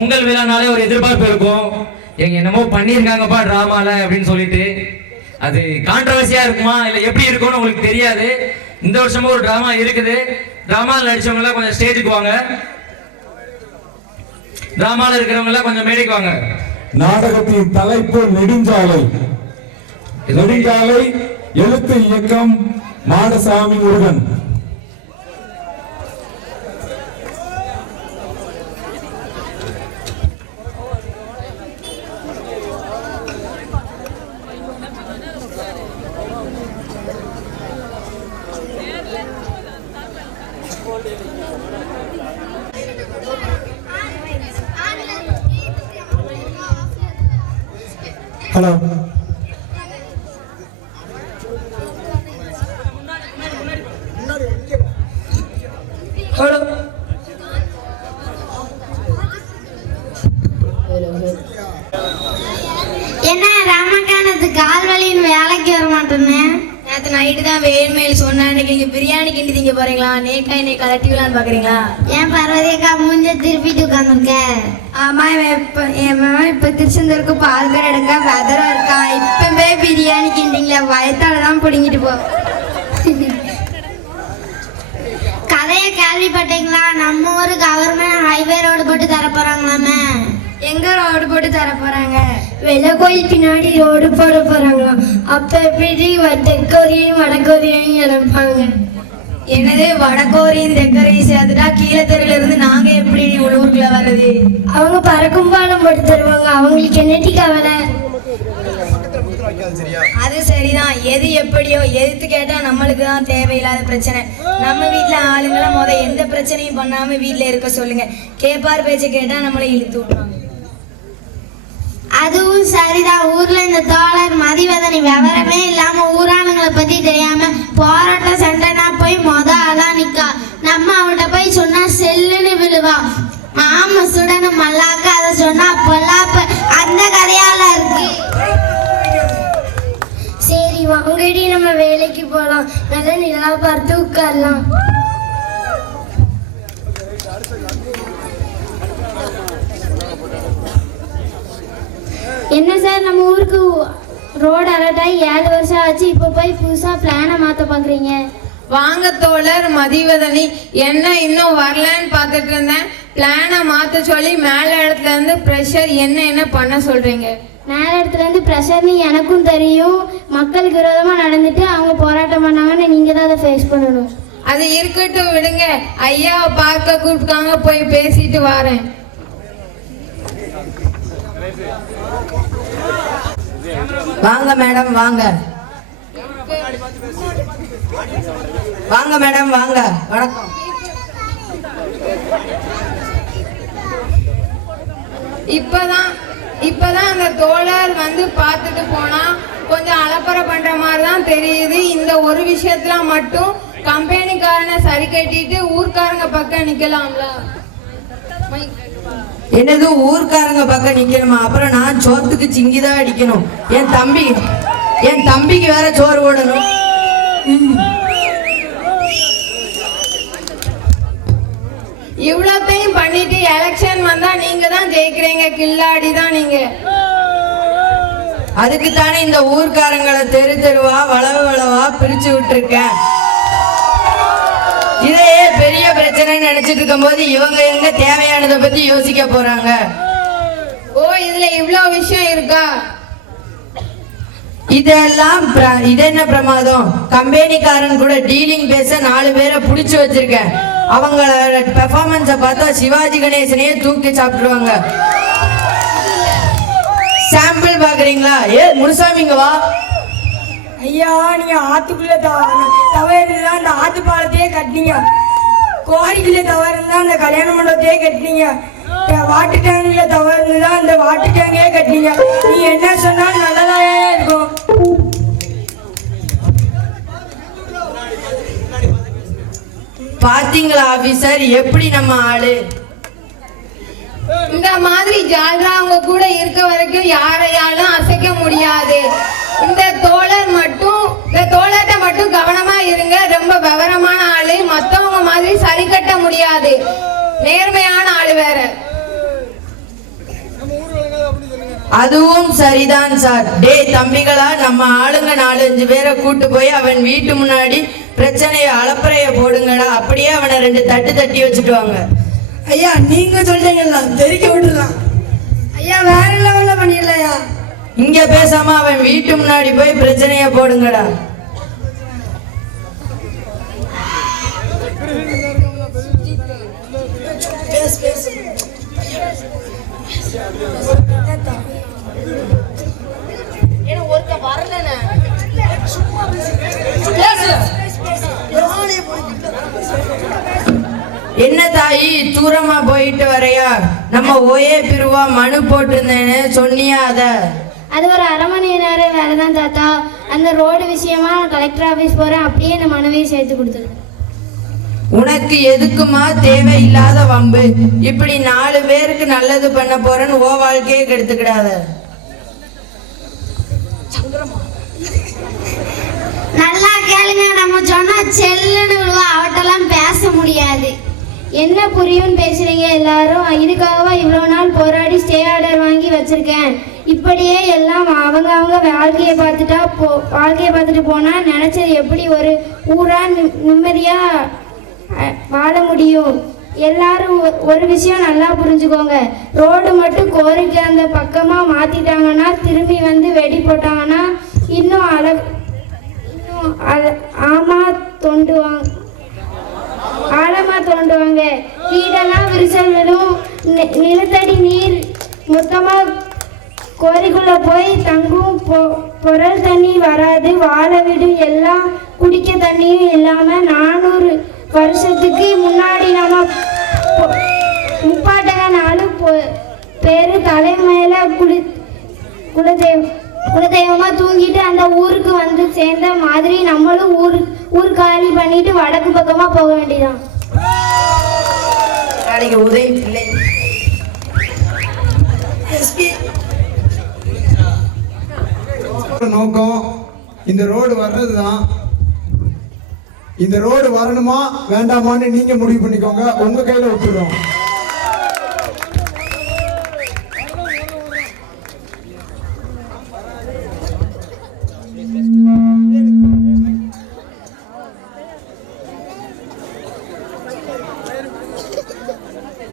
பொங்கல் விழானாலே ஒரு எதிர்பார்ப்பு இருக்கும். எங்க என்னமோ பண்ணியிருக்காங்கப்பா டிராமால அப்படின்னு சொல்லிட்டு. அது கான்ட்ரவர்சியா இருக்குமா? இல்ல எப்படி இருக்கும்னு உங்களுக்கு தெரியாது. இந்த வருஷமும் ஒரு டிராமா இருக்குது. டிராமாவில் நடிச்சவங்க எல்லாம் கொஞ்சம் ஸ்டேஜுக்கு வாங்க. டிராமால இருக்கிறவங்க எல்லாம் கொஞ்சம் மேடைக்கு வாங்க. நாடகத்தின் தலைப்பு நெடுஞ்சாலை. நெடுஞ்சாலை எழுத்து இயக்கம் மாடசாமி முருகன். ஹலோ. ஹலோ. என்ன ரமக்கானத்து கால் வழியின் வேலைக்கு வர மாட்டேன்னு நேற்று நைட்டு தான் வேல்மேல் சொன்னா இன்னைக்கு நீங்க பிரியாணி கிண்டி திங்க போறீங்களா? நேக்கா இன்னைக்கு கலட்டி விழான்னு பாக்குறீங்களா? ஏன் பார்வதியக்கா மூஞ்ச திருப்பிட்டு உட்காந்துருக்க ஆமா இப்ப என் மகன் இப்ப திருச்செந்தூருக்கு பால் பேர் எடுக்க வெதரா இருக்கான் இப்பவே பிரியாணி கிண்டிங்களா வயத்தால தான் பிடிங்கிட்டு போ. கதையை கேள்விப்பட்டீங்களா? நம்ம ஊரு கவர்மெண்ட் ஹைவே ரோடு போட்டு தர போறாங்களாமே எங்க ரோடு போட்டு தர போறாங்க வெள்ளை கோயில் பின்னாடி ரோடு போட போறாங்களாம் அப்ப எப்படி தெற்கோரியும் வடகோரியும் இழப்பாங்க என்னது? வடகோரியும் தெற்கரையும் சேர்த்துட்டா கீழே தெருல இருந்து நாங்க எப்படி உள்ளூருக்குள்ள வர்றது? அவங்க பறக்கும் பாலம் போட்டு தருவாங்க. அவங்களுக்கு என்னட்டி கவலை? அது சரிதான். எது எப்படியோ எதிர்த்து கேட்டா நம்மளுக்கு தான் தேவையில்லாத பிரச்சனை. நம்ம வீட்ல ஆளுங்களை முத எந்த பிரச்சனையும் பண்ணாம வீட்ல இருக்க சொல்லுங்க. கேப்பார் பேச்ச கேட்டா நம்மளை இழுத்து விட்டுறாங்க அதுவும் சரிதான். ஊர்ல இந்த தோழர் மதிவதனி விவரமே இல்லாம ஊராளுங்களை பத்தி தெரியாம போராட்ட சண்டைனா போய் மொத ஆளா நிக்கா. நம்ம அவட்ட போய் சொன்னா செல்லுன்னு விழுவா. மாம சுடனு மல்லாக்க அதை சொன்னா பொல்லாப்ப. அந்த கதையால இருக்கு. சரி வாங்கடி நம்ம வேலைக்கு போலாம். நல்ல நிலா பார்த்து உட்காரலாம். என்ன சார் நம்ம ஊருக்கு ரோடு அலர்ட் ஆகி ஏழு வருஷம் ஆச்சு இப்போ போய் புதுசாக பிளானை மாற்ற பார்க்குறீங்க வாங்க தோழர் மதிவதனி. என்ன இன்னும் வரலன்னு பார்த்துட்டு இருந்தேன். பிளானை மாத்த சொல்லி மேல இடத்துல இருந்து ப்ரெஷர் என்ன என்ன பண்ண சொல்றீங்க? மேல இடத்துல இருந்து ப்ரெஷர்னு எனக்கும் தெரியும். மக்களுக்கு விரோதமாக நடந்துட்டு அவங்க போராட்டம் பண்ணாங்கன்னு நீங்கள் தான் அதை ஃபேஸ் பண்ணணும். அது இருக்கட்டும் விடுங்க. ஐயாவை பார்க்க கூப்பிட்டாங்க போய் பேசிட்டு வரேன். வாங்க மேடம் வாங்க. வாங்க மேடம் வாங்க. வணக்கம். இப்பதான் இப்பதான் அந்த தோழர் வந்து பார்த்துட்டு போனா கொஞ்சம் அலப்பறை பண்ற மாதிரி தான் தெரியுது. இந்த ஒரு விஷயத்துல மட்டும் கம்பெனிக்காரனை சரி கட்டிட்டு ஊர்க்காரங்க பக்கம் நிக்கலாம்ல? என்னது ஊர்க்காரங்க பக்கம் நிக்கணுமா? அப்புறம் நான் சோத்துக்கு சிங்கிதான் அடிக்கணும். என் தம்பி என் தம்பிக்கு வேற சோறு போடணும். இவ்வளோத்தையும் பண்ணிட்டு எலெக்ஷன் வந்தா நீங்க தான் ஜெயிக்கிறீங்க. கில்லாடி தான் நீங்க. அதுக்கு தானே இந்த ஊர்க்காரங்களை தெரு தெருவா வளவு வளவா பிரிச்சு விட்டுருக்கேன் இதையே பெரிய பிரச்சனைன்னு நினைச்சிட்டு இருக்கும்போது இவங்க எங்க தேவையானதை பத்தி யோசிக்க போறாங்க. ஓ இதுல இவ்ளோ விஷயம் இருக்கா? இதெல்லாம் இது என்ன பிரமாதம்? கம்பெனிக்காரன் கூட டீலிங் பேச நாலு பேரை புடிச்சு வச்சிருக்கேன். அவங்களோட பெர்ஃபார்மன்ஸை பார்த்தா சிவாஜி கணேசனையே தூக்கி சாப்பிட்டுருவாங்க. சாம்பிள் பாக்குறீங்களா ஏ முனுசாமிங்க வா. ஐயா நீங்க ஆத்துக்குள்ள தவறுதான் அந்த ஆத்து பாலத்தையே கட்டினீங்க. கோரிக்குள்ள தவறு அந்த கல்யாண மண்டபத்தையே கட்டினீங்க. வாட்டு டேங்குல தவறு தான் அந்த வாட்டு டேங்கே கட்டினீங்க. நீ என்ன சொன்னாலும் நல்லதாவே இருக்கும். பாத்தீங்களா ஆபீசர் எப்படி நம்ம ஆளு? இந்த மாதிரி ஜால்ரா அவங்க கூட இருக்க வரைக்கும் யாரையாலும் அசைக்க முடியாது. நேர்மையான ஆளு வேற. அதுவும் சரிதான் சார். டேய் தம்பிகளா நம்ம ஆளுங்க நாலஞ்சு பேரை கூட்டு போய் அவன் வீட்டு முன்னாடி பிரச்சனைய அலப்பறைய போடுங்கடா. அப்படியே அவனை ரெண்டு தட்டு தட்டி வச்சுட்டு வாங்க ஐயா நீங்க சொல்றீங்கல்ல தெரிக்க விட்டுலாம் ஐயா வேற லெவல்ல பண்ணிடலையா? இங்க பேசாம அவன் வீட்டு முன்னாடி போய் பிரச்சனைய போடுங்கடா. என்ன தாயி தூரமா போயிட்டு வரையா? நம்ம ஓயே பிரிவா மனு போட்டிருந்தேன்னு சொன்னியா அத? அது ஒரு அரை மணி நேரம் வேலை தான் தாத்தா. அந்த ரோடு விஷயமா கலெக்டர் ஆஃபீஸ் போகிறேன் அப்படியே இந்த மனுவையும் சேர்த்து கொடுத்துரு உனக்கு எதுக்குமா தேவையில்லாத வம்பு? இப்படி நாலு பேருக்கு நல்லது பண்ண போறேன்னு ஓ வாழ்க்கையே கெடுத்துக்கிடாத. நல்லா கேளுங்க நம்ம சொன்னா செல்லுன்னு விழுவா அவட்டெல்லாம் பேச முடியாது. என்ன புரியும்னு பேசுறீங்க எல்லாரும்? இதுக்காகவா இவ்வளோ நாள் போராடி ஸ்டே ஆர்டர் வாங்கி வச்சிருக்கேன். இப்படியே எல்லாம் அவங்க அவங்க வாழ்க்கையை பார்த்துட்டா போ வாழ்க்கையை பார்த்துட்டு போனா நினைச்சது எப்படி ஒரு ஊரா நிம்- நிம்மதியா வாழ முடியும். எல்லாரும் ஒ- ஒரு விஷயம் நல்லா புரிஞ்சுக்கோங்க. ரோடு மட்டும் கோரிக்கை அந்த பக்கமாக மாற்றிட்டாங்கன்னா திரும்பி வந்து வெடி போட்டாங்கன்னா இன்னும் அழகு இன்னும் அழ- ஆமா தோண்டுவாங்க. ஆழமாக தோண்டுவாங்க. வீடெல்லாம் விரிசல் விடும் நிலத்தடி நீர் மொத்தமாக கோரிக்குள்ள போய் தங்கும். பொ- பொருள் தண்ணி வராது. வாழ விடும். எல்லாம் குடிக்க தண்ணியும் இல்லாமல் நானூறு வருஷத்துக்கு முன்னாடி நம்ம முப்பாட்டக நாலு பொ- பேரு தலை மேல குளி குலதெய்வம். குலதெய்வமா தூங்கிட்டு அந்த ஊருக்கு வந்து சேர்ந்த மாதிரி நம்மளும் ஊர் ஊர் காலி பண்ணிட்டு வடக்கு பக்கமா போக வேண்டியதான் நாளைக்கு உதவி பிள்ளை. நோக்கம் இந்த ரோடு வர்றது தான் இந்த ரோடு வரணுமா? வேண்டாமான்னு நீங்க முடிவு பண்ணிக்கோங்க. உங்க கையில விட்டுறோம்.